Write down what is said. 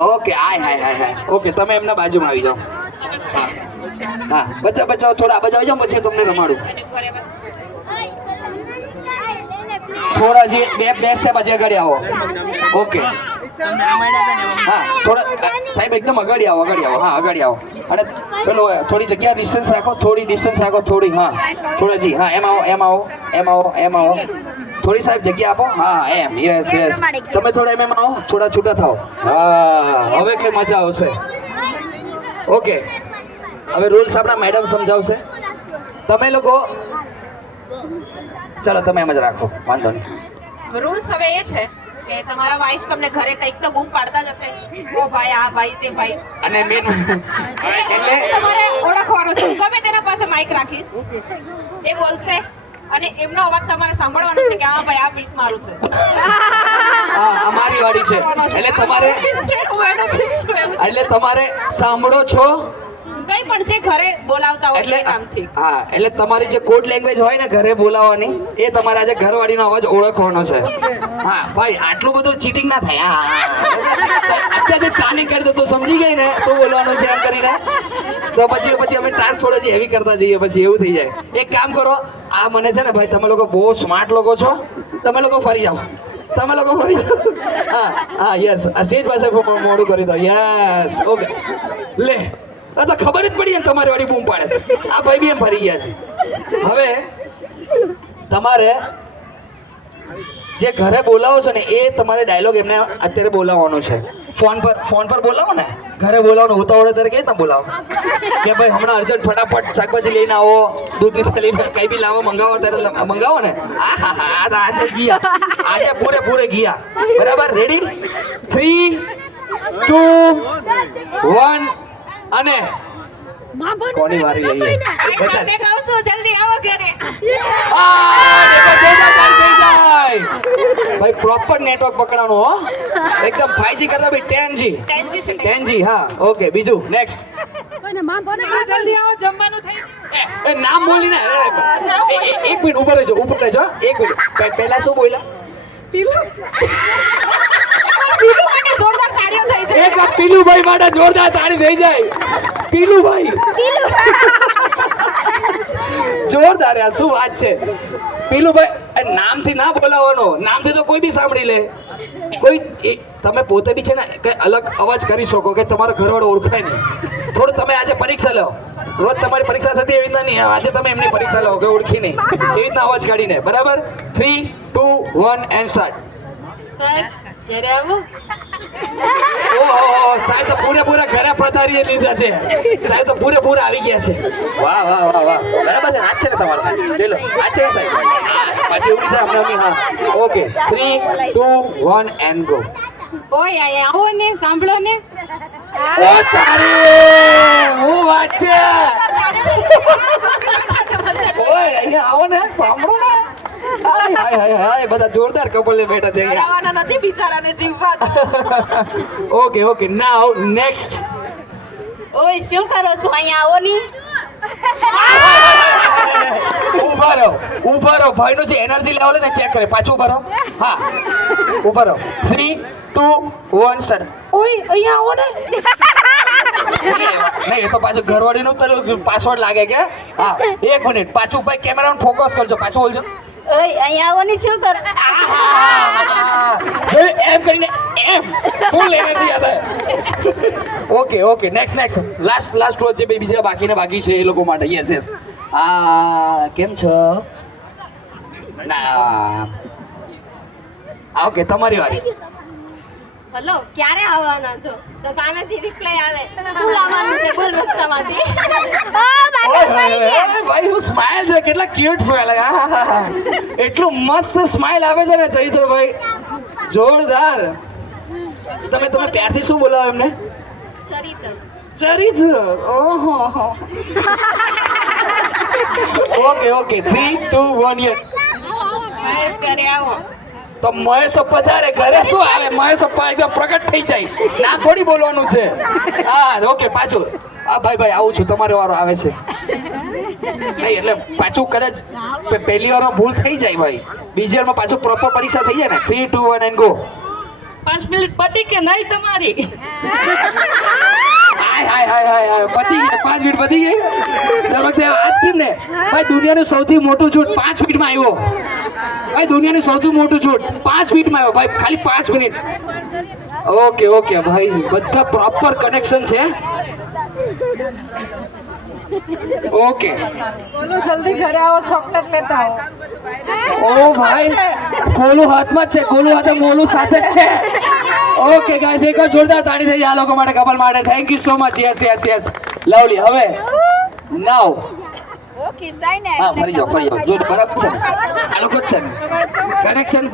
Okay હાય હાય હાય હાય okay તમે એમના બાજુમાં આવી જાઓ. હા હા બચાવ થોડા બાજુ આવી જાઓ પછી તમને રમાડું. થોડા જે બે સ્ટેપ પછી આગળ આવો. ઓકે હા થોડા સાહેબ એકદમ આગળ આવો હા આગળ આવો અને પેલો થોડી જગ્યા ડિસ્ટન્સ રાખો થોડી હા થોડા જી હા એમ આવો થોડી સાહેબ જગ્યા આપો હા એમ યસ તમે થોડા એમ આવો થોડા છૂટા થાઓ હા હવે કઈ મજા આવશે. ઓકે હવે રૂલ્સ આપણા મેડમ સમજાવશે તમે લોકો ચાલો તમે એમ જ રાખો વાંધો નહીં. રૂલ્સ હવે એ છે કે તમારા વાઈફ તમને ઘરે કંઈક તો બૂમ પાડતા જ હશે ઓ ભાઈ આ ભાઈ તે ભાઈ અને મેન એટલે તમારે ઓળખવાનું છે. ગમે તેના પાસે માઈક રાખીશ એ બોલશે અને એમનો અવાજ તમારે સાંભળવાનો છે કે હા ભાઈ આ પીસ મારું છે. હા અમારી વાડી છે એટલે તમારે સાંભળો છો કઈ પણ છે ઘરે બોલાવતા હોય એટલે એ કામથી. હા એટલે તમારી જે કોડ લેંગ્વેજ હોય ને ઘરે બોલાવવાની એ તમારે આજે ઘરવાળીનો અવાજ ઓળખવાનો છે. હા ભાઈ આટલું બધું ચીટિંગ ના થાય. હા અત્યારથી પ્લાનિંગ કરી દો તો સમજી ગઈ ને શું બોલવાનું છે એમ કરીને તો પછી અમે ટાસ્ક થોડો જે હેવી કરતા જઈએ પછી એવું થઈ જાય. એક કામ કરો આ મને છે ને ભાઈ તમે લોકો બહુ સ્માર્ટ લોકો છો તમે લોકો ફરી જાઓ હા યસ આ સ્ટેજ પાસે મોડું કરી દો યસ ઓકે લે તો ખબર જ પડી ને તમારી વાળી બૂમ પાડે છે આ ભાઈ બી એમ ફરી ગયા છે. હવે તમારે જે ઘરે બોલાવો છો ને એ તમારે ડાયલોગ એમને અત્યારે બોલાવવાનો છે. ફોન પર બોલાવો ને ઘરે બોલાવો ઉતાવળે ત્યારે કેવી રીતે બોલાવો કે ભાઈ હમણાં અર્જન્ટ ફટાફટ શાકભાજી લઈને આવો દૂધની થેલી કઈ બી લાવો મંગાવો ત્યારે મંગાવો ને આજે ગયા આજે પૂરે ગયા બરાબર રેડી 3 2 1 અને કોની વારી લઈએ મેં કહું છું જલ્દી આવો ઘરે. ભાઈ પ્રોપર નેટવર્ક પકડવાનું હો એકદમ 5G કરતા ભાઈ 10G હા ઓકે બીજું નેક્સ્ટ જલ્દી આવો જમવાનું થઈ એ નામ બોલીને એક મિનિટ ઉપર રહેજો એક મિનિટ પહેલા શું બોલ્યા જોરદાર તાળીઓ થઈ જાય. એક પીલુભાઈ માટે જોરદાર તાળી થઈ જાય. પીલુભાઈ જોરદાર યાર શું વાત છે. પીલુભાઈ નામથી ના બોલાવવાનો નામથી તો કોઈ બી સાંભળી લે કોઈ તમે પોતે બી છે ને કઈ અલગ અવાજ કરી શકો કે તમારો ઘરવાળો ઓળખાય નહીં. થોડું તમે આજે પરીક્ષા લો રોજ તમારી પરીક્ષા થતી એવી રીતના નહીં આજે તમે એમની પરીક્ષા લો કે ઓળખી નહીં એવી રીતના અવાજ કાઢીને બરાબર 3 2 1 એન્ડ સ્ટાર્ટ. સર ઘરે આવો. ઓહો સાહેબ તો પૂરેપૂરા ઘરે પધારી લીધા છે સાહેબ તો પૂરેપૂરા આવી ગયા છે. વાહ બરાબર છે હાથ છે ને તમારો લે લો હાથ છે સાહેબ પછી ઉડી જાય હમણાં હા ઓકે 3 2 1 એન્ડ ગો. ઓય આયા આવો ને સાંભળો ને ઓ તારી હું વાત છે ઓય અહીંયા આવો ને સાંભળો ને હાય બધા જોરદાર કપલ બેઠા છે ડરાવાના નથી બિચારાને જીવવા દો. ઓકે નાઉ નેક્સ્ટ. ઓય શું કરો છો અહીંયા આવો ની. ઉભા રહો ભાઈનો જે એનર્જી લેવલ ને ચેક કરે પાછું ઉભા રહો હા ઉભા રહો 3 2 1 સ્ટાર્ટ. ઓય અહીંયા આવો ને નહીં એ તો પાછું ઘરવાળીનું પેલું પાસવર્ડ લાગે કે હા એક મિનિટ પાછું ભાઈ કેમેરામાં ફોકસ કરજો પાછું બોલજો ઓય અહીંયા આવો ની શું કરો. એમ કરીને એમ ફૂલ એનર્જી આવે. ઓકે નેક્સ્ટ લાસ્ટ રોજ જે બીજા બાકી છે એ લોકો માટે યસ કેમ છો ના ઓકે તમારી વારી. હેલો ક્યારે આવવાના છો તો સામેથી રિપ્લાય આવે ફૂલ આવવાનું છે બોલ રસ્તામાંથી. ભાઈ હું સ્માઈલ છે કેટલા ક્યુટ સ્માઈલ એટલું મસ્ત સ્માઈલ આવે છે ને ચૈત્રભાઈ જોરદાર. તમે પ્યારથી શું બોલાવો એમને ચરિત્ર ઓહો ઓકે 3 2 1 યસ. ઘરે આવો તો મહેશ પધારે ઘરે શું આવે મહેશ એકદમ પ્રગટ થઈ જાય ના થોડી બોલવાનું છે હા ઓકે પાછું હા ભાઈ આવું છું તમારો વારો આવે છે નહીં એટલે પાછું કદાચ પહેલી વારમાં ભૂલ થઈ જાય ભાઈ બીજી વારમાં પાછું પ્રોપર પરીક્ષા થઈ જાય ને 3 2 1 એન્ડ ગો. 5 મિનિટ પટી કે નહીં તમારી? હાય હાય હાય હાય હાય પતી ગઈ 5 મિનિટ પતી ગઈ દર વખતે આજ કેમ ને ભાઈ દુનિયાનું સૌથી મોટું જૂઠ 5 મિનિટમાં આવ્યો ભાઈ દુનિયાનું સૌથી મોટું જૂઠ 5 મિનિટમાં આવ્યો ભાઈ ખાલી 5 મિનિટ ઓકે ઓકે ભાઈ બધા પ્રોપર કનેક્શન છે ઓકે બોલો જલ્દી ઘરે આવો ચોકલેટ લેતા આવો ઓ ભાઈ ગોલું હાથમાં જ છે ગોલું હાથે મોલું સાથે જ છે ઓકે ગાઈસ એક જોરદાર તાળી થઈ આ લોકો માટે કપલ માટે thank you so much yes yes yes lovely હવે નાઉ ઓકે સાઈને હા ફરી જાઓ જો બરાબર છે આ લોકો જ છે કનેક્શન